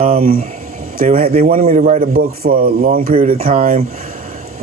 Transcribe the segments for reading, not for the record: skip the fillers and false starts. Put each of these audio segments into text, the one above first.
They wanted me to write a book for a long period of time,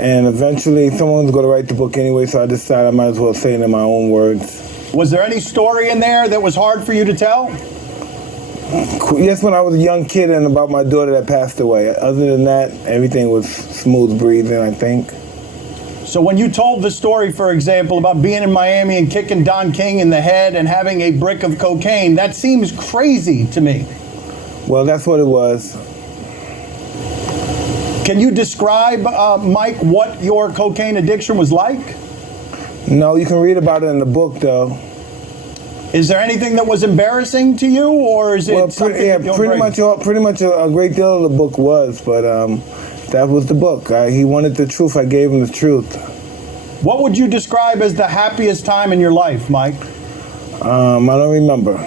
and eventually someone was going to write the book anyway, so I decided I might as well say it in my own words. Was there any story in there that was hard for you to tell? Yes, when I was a young kid and about my daughter that passed away. Other than that, everything was smooth breathing, I think. So when you told the story, for example, about being in Miami and kicking Don King in the head and having a brick of cocaine, that seems crazy to me. Well, that's what it was. Can you describe, Mike, what your cocaine addiction was like? No, you can read about it in the book, though. Is there anything that was embarrassing to you, or is it something that you'll pretty much a great deal of the book was, but that was the book. He wanted the truth. I gave him the truth. What would you describe as the happiest time in your life, Mike? I don't remember.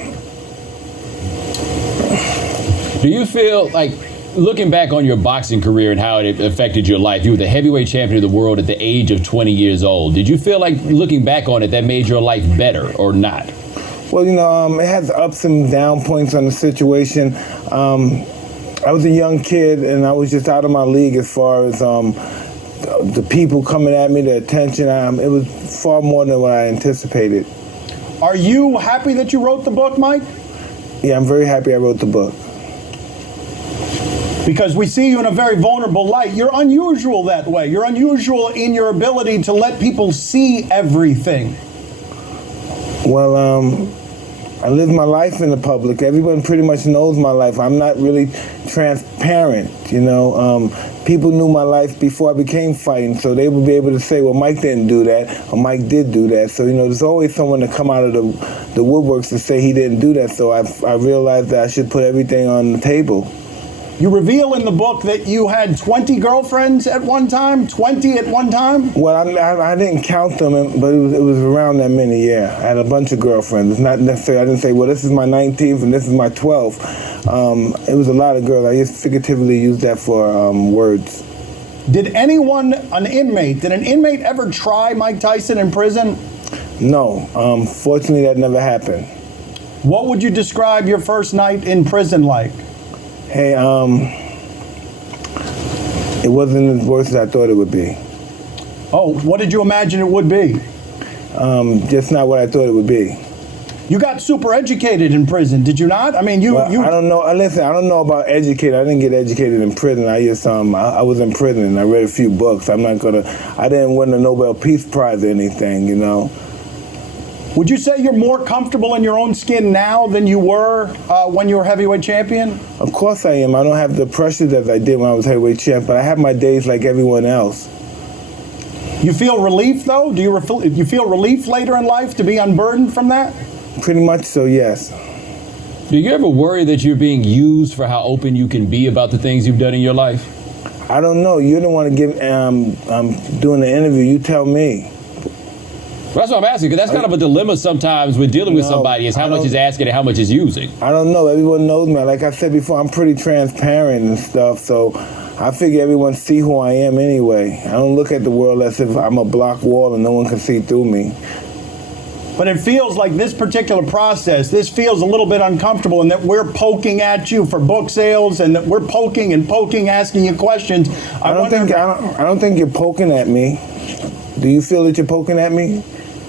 Do you feel like, looking back on your boxing career and how it affected your life, you were the heavyweight champion of the world at the age of 20 years old. Did you feel like, looking back on it, that made your life better or not? Well, it has ups and down points on the situation. I was a young kid, and I was just out of my league as far as the people coming at me, the attention. It was far more than what I anticipated. Are you happy that you wrote the book, Mike? Yeah, I'm very happy I wrote the book. Because we see you in a very vulnerable light. You're unusual that way. You're unusual in your ability to let people see everything. Well, I live my life in the public. Everyone pretty much knows my life. I'm not really transparent, People knew my life before I became fighting, so they would be able to say, well, Mike didn't do that, or Mike did do that. So, there's always someone to come out of the woodworks to say he didn't do that. So I realized that I should put everything on the table. You reveal in the book that you had 20 girlfriends at one time? 20 at one time? Well, I didn't count them, but it was around that many, yeah. I had a bunch of girlfriends. It's not necessarily, I didn't say, well, this is my 19th and this is my 12th. It was a lot of girls. I just figuratively used that for words. Did an inmate ever try Mike Tyson in prison? No. Fortunately, that never happened. What would you describe your first night in prison like? Hey, it wasn't as worse as I thought it would be. Oh, what did you imagine it would be? Just not what I thought it would be. You got super educated in prison, did you not? I mean, I don't know. Listen, I don't know about educated. I didn't get educated in prison. I was in prison and I read a few books. I didn't win the Nobel Peace Prize or anything, Would you say you're more comfortable in your own skin now than you were when you were heavyweight champion? Of course I am. I don't have the pressure that I did when I was heavyweight champ, but I have my days like everyone else. You feel relief, though? Do you feel relief later in life to be unburdened from that? Pretty much so, yes. Do you ever worry that you're being used for how open you can be about the things you've done in your life? I don't know. You're the one to give doing the interview. You tell me. Well, that's what I'm asking, because that's kind of a dilemma sometimes with dealing with somebody, is how much is asking and how much is using. I don't know. Everyone knows me. Like I said before, I'm pretty transparent and stuff, so I figure everyone see who I am anyway. I don't look at the world as if I'm a block wall and no one can see through me. But it feels like this particular process, this feels a little bit uncomfortable in that we're poking at you for book sales and that we're poking, asking you questions. I don't think you're poking at me. Do you feel that you're poking at me?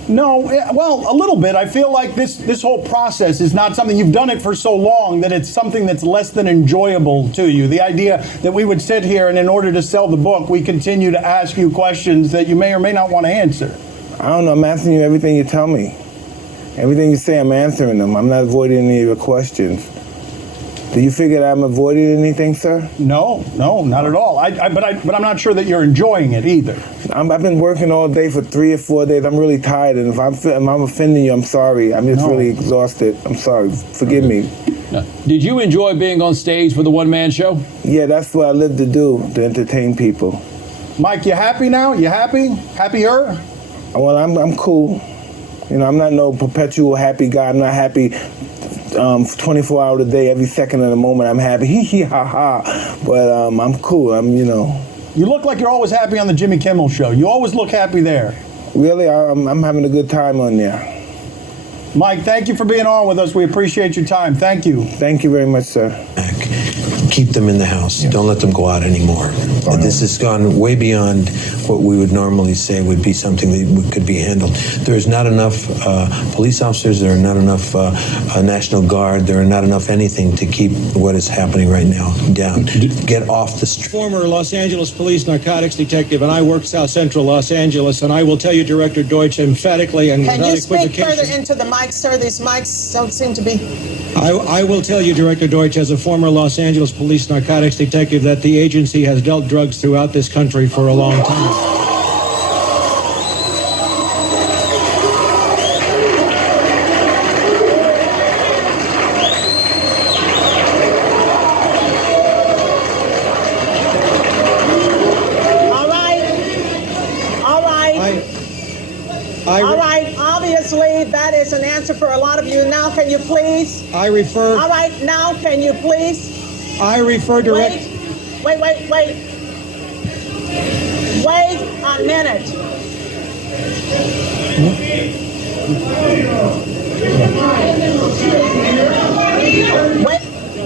No, well, a little bit. I feel like this whole process is not something, you've done it for so long that it's something that's less than enjoyable to you. The idea that we would sit here and in order to sell the book, we continue to ask you questions that you may or may not want to answer. I don't know. I'm asking you everything you tell me. Everything you say, I'm answering them. I'm not avoiding any of your questions. Do you figure that I'm avoiding anything, sir? No, not at all. But I'm not sure that you're enjoying it either. I've been working all day for 3 or 4 days. I'm really tired, and if I'm offending you, I'm sorry. I'm just really exhausted. I'm sorry. Forgive me. Did you enjoy being on stage for the one-man show? Yeah, that's what I live to do, to entertain people. Mike, you happy now? You happy? Happier? Well, I'm cool. I'm not no perpetual happy guy. I'm not happy 24 hours a day, every second of the moment. I'm happy, hee hee ha ha. But I'm cool. You look like you're always happy on the Jimmy Kimmel show. You always look happy there. Really, I'm having a good time on there. Mike, thank you for being on with us. We appreciate your time. Thank you. Thank you very much, sir. keep them in the house. Don't let them go out anymore. This has gone way beyond what we would normally say would be something that could be handled. There's not enough police officers. There are not enough National Guard. There are not enough anything to keep what is happening right now down. Get off the street. Former Los Angeles Police narcotics detective, and I work South Central Los Angeles, and I will tell you, Director Deutsch, emphatically and Can without you speak equivocation. further into the mic, sir? These mics don't seem to be... I will tell you, Director Deutsch, as a former Los Angeles Police narcotics detective, that the agency has dealt drugs throughout this country for a long time. All right, obviously that is an answer for a lot of you. Now can you please? I refer... All right, now can you please? I refer direct... Wait a minute.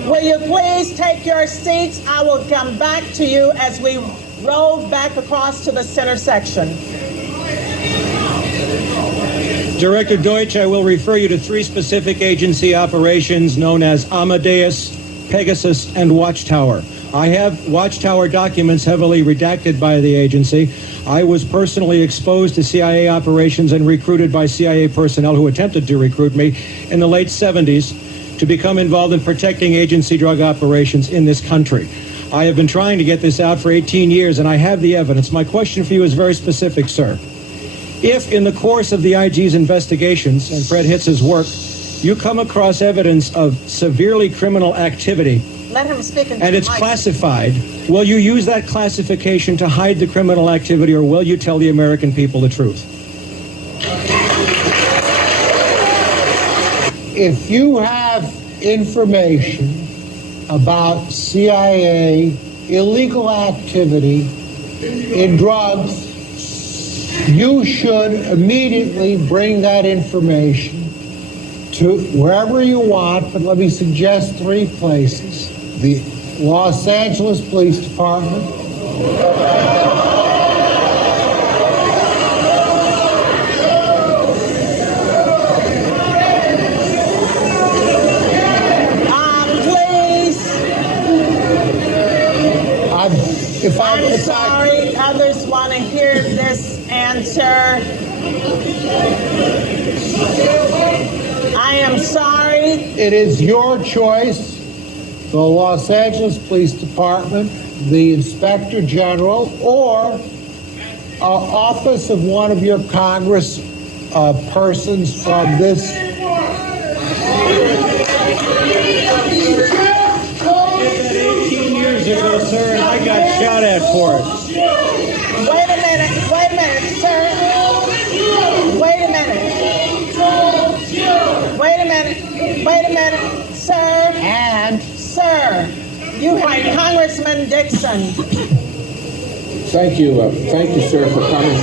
Will you please take your seats? I will come back to you as we roll back across to the center section. Director Deutsch, I will refer you to 3 specific agency operations known as Amadeus, Pegasus, and Watchtower. I have Watchtower documents heavily redacted by the agency. I was personally exposed to CIA operations and recruited by CIA personnel who attempted to recruit me in the late 70s to become involved in protecting agency drug operations in this country. I have been trying to get this out for 18 years, and I have the evidence. My question for you is very specific, sir. If in the course of the IG's investigations and Fred Hitz's work, you come across evidence of severely criminal activity, Let him speak into and the it's mic. classified, will you use that classification to hide the criminal activity, or will you tell the American people the truth? If you have information about CIA illegal activity in drugs, you should immediately bring that information to wherever you want, but let me suggest 3 places. The Los Angeles Police Department, Please. I'm sorry, others want to hear this answer. I am sorry. it is your choice. The Los Angeles Police Department, the Inspector General, or office of one of your Congress persons from this. I did that 18 years ago, sir, and I got shot at for it. Wait a minute, sir. Wait a minute, sir. And Sir, you have Congressman Dixon. Thank you, sir, for coming.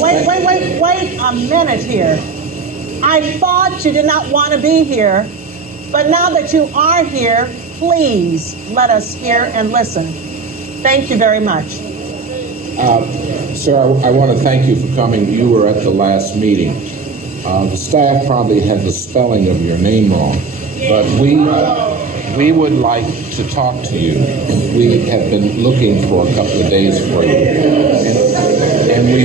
Wait a minute here. I thought you did not want to be here, but now that you are here, please let us hear and listen. Thank you very much. Sir, I want to thank you for coming. You were at the last meeting. The staff probably had the spelling of your name wrong, but we would like to talk to you. We have been looking for a couple of days for you, and we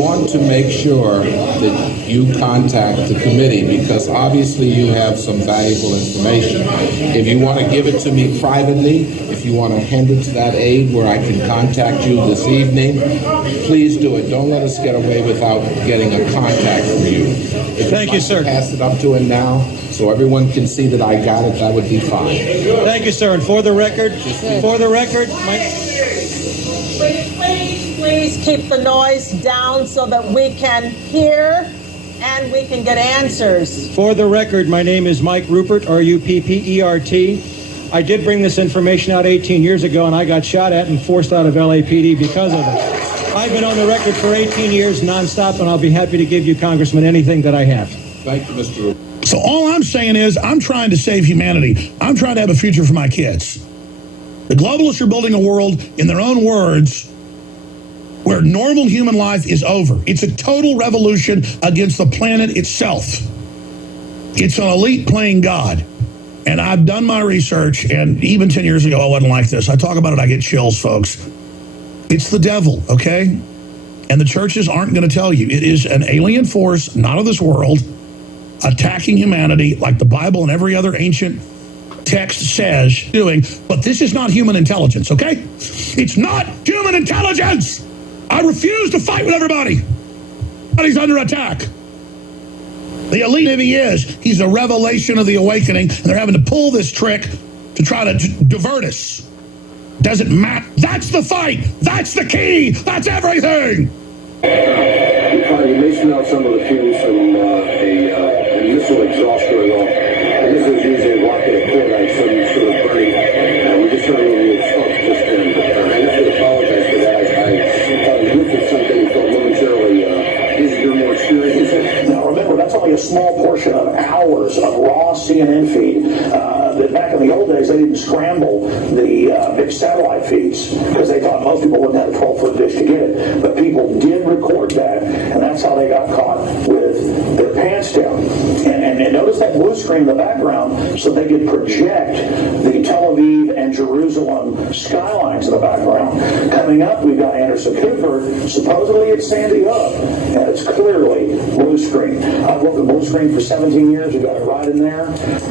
want to make sure that you contact the committee, because obviously you have some valuable information. If you want to give it to me privately, if you want to hand it to that aide where I can contact you this evening, please do it. Don't let us get away without getting a contact for you. Thank you, sir. Pass it up to him now so everyone can see that I got it. That would be fine. Thank you, sir. And for the record, Please keep the noise down so that we can hear and we can get answers. For the record, my name is Mike Ruppert, R-U-P-P-E-R-T. I did bring this information out 18 years ago, and I got shot at and forced out of LAPD because of it. I've been on the record for 18 years nonstop, and I'll be happy to give you, Congressman, anything that I have. Thank you, Mr. So all I'm saying is I'm trying to save humanity. I'm trying to have a future for my kids. The globalists are building a world, in their own words, where normal human life is over. It's a total revolution against the planet itself. It's an elite playing God. And I've done my research, and even 10 years ago, I wasn't like this. I talk about it, I get chills, folks. It's the devil, okay? And the churches aren't going to tell you. It is an alien force, not of this world, attacking humanity like the Bible and every other ancient text says doing. But this is not human intelligence, okay? It's not human intelligence! I refuse to fight with everybody. Everybody's under attack. The elite, if he is, he's a revelation of the awakening, and they're having to pull this trick to try to divert us. Doesn't matter. That's the fight. That's the key. That's everything. You may smell some of the fumes from a missile exhaust going off. And this is using rocket chloride, some sort of burning. We just heard a little funk just then. But I have to apologize for that. I looked at something and thought momentarily, is your more experience? Now remember, that's only a small portion of hours of raw CNN feed. That back in the old days, they didn't scramble the big satellite feeds because they thought most people wouldn't have a 12-foot dish to get it. But people did record that, and that's how they got caught with their pants down. And notice that blue screen in the background, so they could project the Tel Aviv and Jerusalem skylines in the background. Coming up, we've got Anderson Cooper. Supposedly it's Sandy Hook, and it's clearly blue screen. I've looked at blue screen for 17 years. We've got it right in there.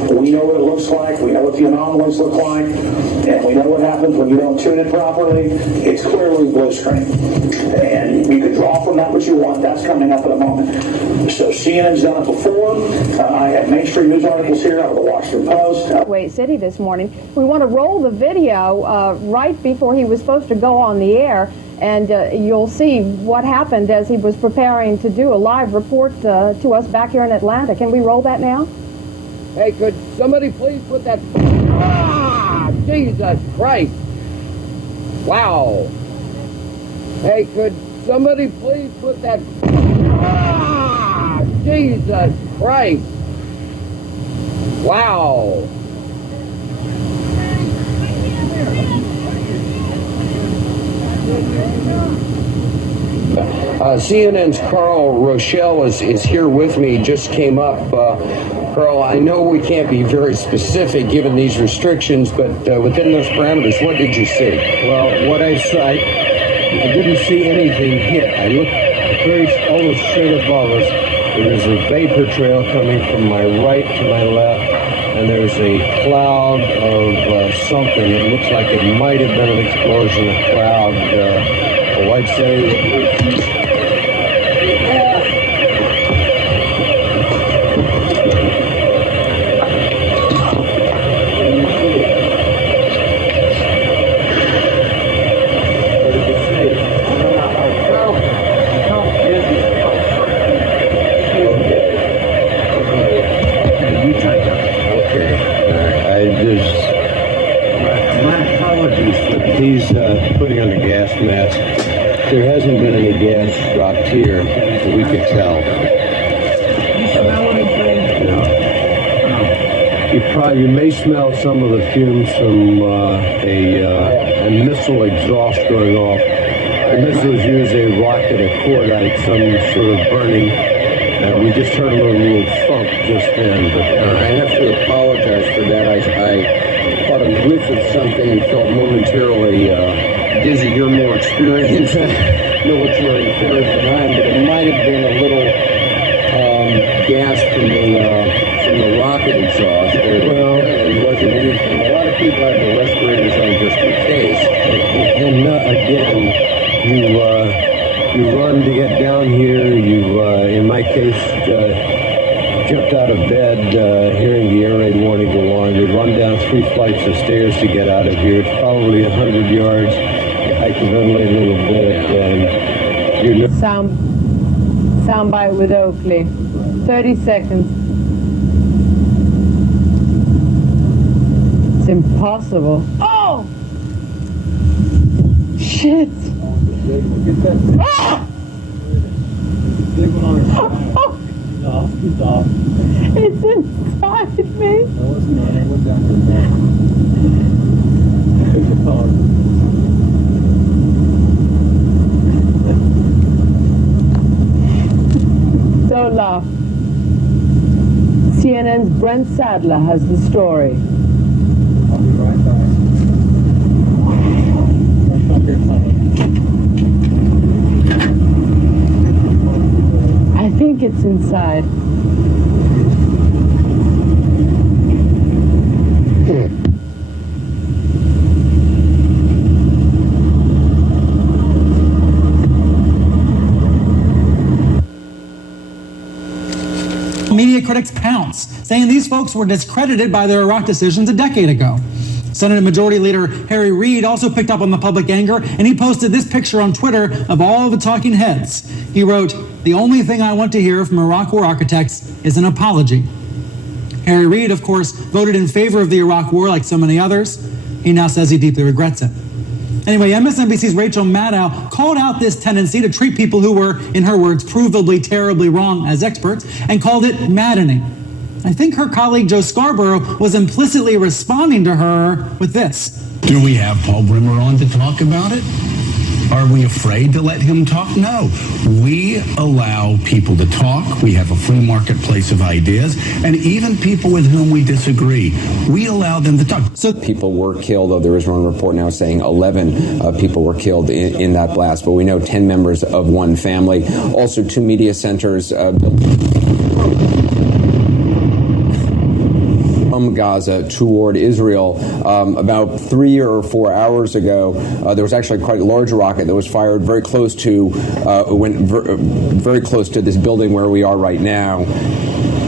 We know what it looks like. We know what the anomalies look like, and we know what happens when you don't tune it properly. It's clearly blue screen. And you can draw from that what you want. That's coming up in a moment. So CNN's done it before. I have mainstream news articles here out of the Washington Post. Kuwait City this morning. We want to roll the video right before he was supposed to go on the air, and you'll see what happened as he was preparing to do a live report to us back here in Atlanta. Can we roll that now? Hey, could somebody please put that... Ah! Jesus Christ! Wow! Hey, could somebody please put that... Ah! Jesus Christ! Wow! CNN's Carl Rochelle is here with me, just came up. Carl, I know we can't be very specific given these restrictions, but within those parameters, what did you see? Well, what I saw, I didn't see anything hit. I looked almost straight above us. There was a vapor trail coming from my right to my left, and there's a cloud of something. It looks like it might have been an explosion, a cloud. I'd say... He's putting on a gas mask. There hasn't been any gas dropped here that we could tell. You may smell some of the fumes from a missile exhaust going off. The missiles use a rocket, a cordite, some sort of burning. We just heard a little thump just then. But I have to apologize for that. I caught a whiff of something and felt momentarily dizzy. You're more experienced. Military affairs than I am, but it might have been a little gas from the rocket exhaust. Well, it wasn't anything. A lot of people have the respirators on just in case. And again, you run to get down here. You, in my case, jumped out of bed, hearing the air raid warning go on. We run down 3 flights of stairs to get out of here. It's probably 100 yards. I can ventilate a little bit, and Soundbite with Oakley. 30 seconds. It's impossible. Oh! Shit! Ah! It's inside me. Don't laugh. CNN's Brent Sadler has the story. I'll be right back. I think it's inside. Media critics pounce, saying these folks were discredited by their Iraq decisions a decade ago. Senate Majority Leader Harry Reid also picked up on the public anger, and he posted this picture on Twitter of all the talking heads. He wrote, "The only thing I want to hear from Iraq War architects is an apology." Harry Reid, of course, voted in favor of the Iraq War like so many others. He now says he deeply regrets it. Anyway, MSNBC's Rachel Maddow called out this tendency to treat people who were, in her words, provably terribly wrong as experts, and called it maddening. I think her colleague Joe Scarborough was implicitly responding to her with this. Do we have Paul Bremer on to talk about it? Are we afraid to let him talk? No. We allow people to talk. We have a free marketplace of ideas. And even people with whom we disagree, we allow them to talk. So people were killed, though there is one report now saying 11 people were killed in that blast. But we know 10 members of one family. Also, 2 media centers built from Gaza toward Israel. About 3 or 4 hours ago, there was actually quite a large rocket that was fired very close to, very close to this building where we are right now.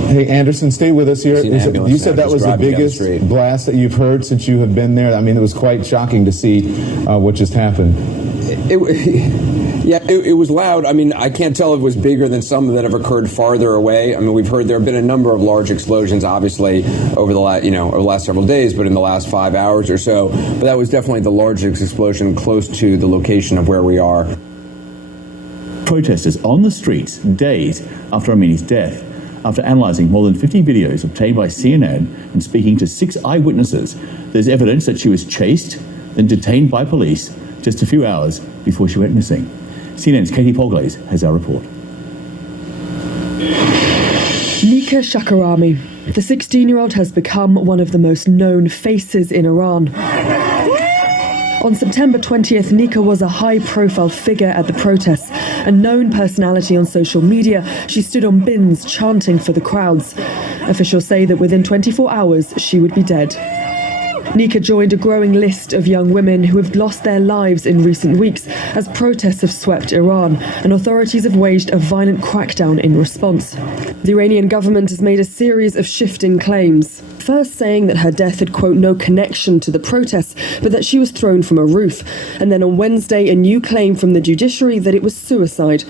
Hey, Anderson, stay with us here. You said that was the biggest blast that you've heard since you have been there. I mean, it was quite shocking to see what just happened. It was loud. I mean, I can't tell if it was bigger than some that have occurred farther away. I mean, we've heard there have been a number of large explosions, obviously, over the last several days, but in the last 5 hours or so. But that was definitely the largest explosion close to the location of where we are. Protesters on the streets days after Amini's death. After analysing more than 50 videos obtained by CNN and speaking to 6 eyewitnesses, there's evidence that she was chased, then detained by police just a few hours before she went missing. CNN's Katie Polglaze has our report. Nika Shakarami. The 16-year-old has become one of the most known faces in Iran. On September 20th, Nika was a high-profile figure at the protests, a known personality on social media. She stood on bins chanting for the crowds. Officials say that within 24 hours, she would be dead. Nika joined a growing list of young women who have lost their lives in recent weeks as protests have swept Iran, and authorities have waged a violent crackdown in response. The Iranian government has made a series of shifting claims. First saying that her death had, quote, no connection to the protests, but that she was thrown from a roof. And then on Wednesday, a new claim from the judiciary that it was suicide.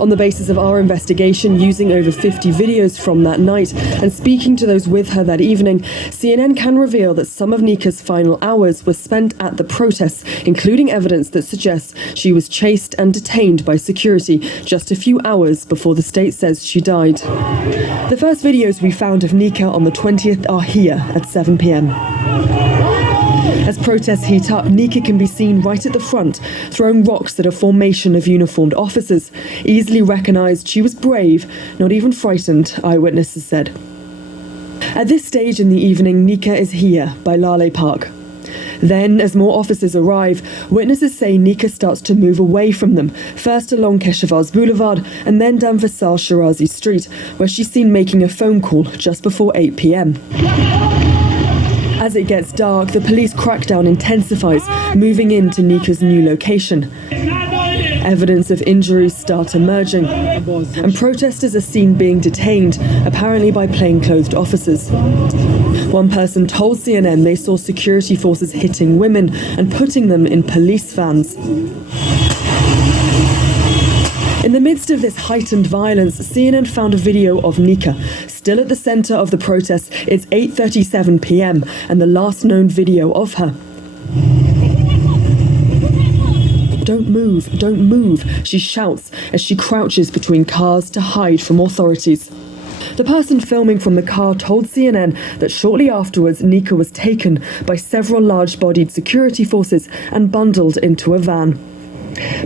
On the basis of our investigation, using over 50 videos from that night and speaking to those with her that evening, CNN can reveal that some of Nika's final hours were spent at the protests, including evidence that suggests she was chased and detained by security just a few hours before the state says she died. The first videos we found of Nika on the 20th are here at 7 p.m. As protests heat up, Nika can be seen right at the front, throwing rocks at a formation of uniformed officers. Easily recognised, she was brave, not even frightened, eyewitnesses said. At this stage in the evening, Nika is here by Lale Park. Then, as more officers arrive, witnesses say Nika starts to move away from them, first along Keshawaz Boulevard and then down Vassal Shirazi Street, where she's seen making a phone call just before 8 p.m. As it gets dark, the police crackdown intensifies, moving into Nika's new location. Evidence of injuries start emerging, and protesters are seen being detained, apparently by plainclothed officers. One person told CNN they saw security forces hitting women and putting them in police vans. In the midst of this heightened violence, CNN found a video of Nika, still at the centre of the protests. It's 8:37 p.m. and the last known video of her. "Don't move, don't move," she shouts as she crouches between cars to hide from authorities. The person filming from the car told CNN that shortly afterwards, Nika was taken by several large-bodied security forces and bundled into a van.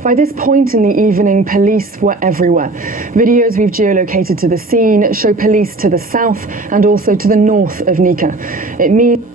By this point in the evening, police were everywhere. Videos we've geolocated to the scene show police to the south and also to the north of Nika. It means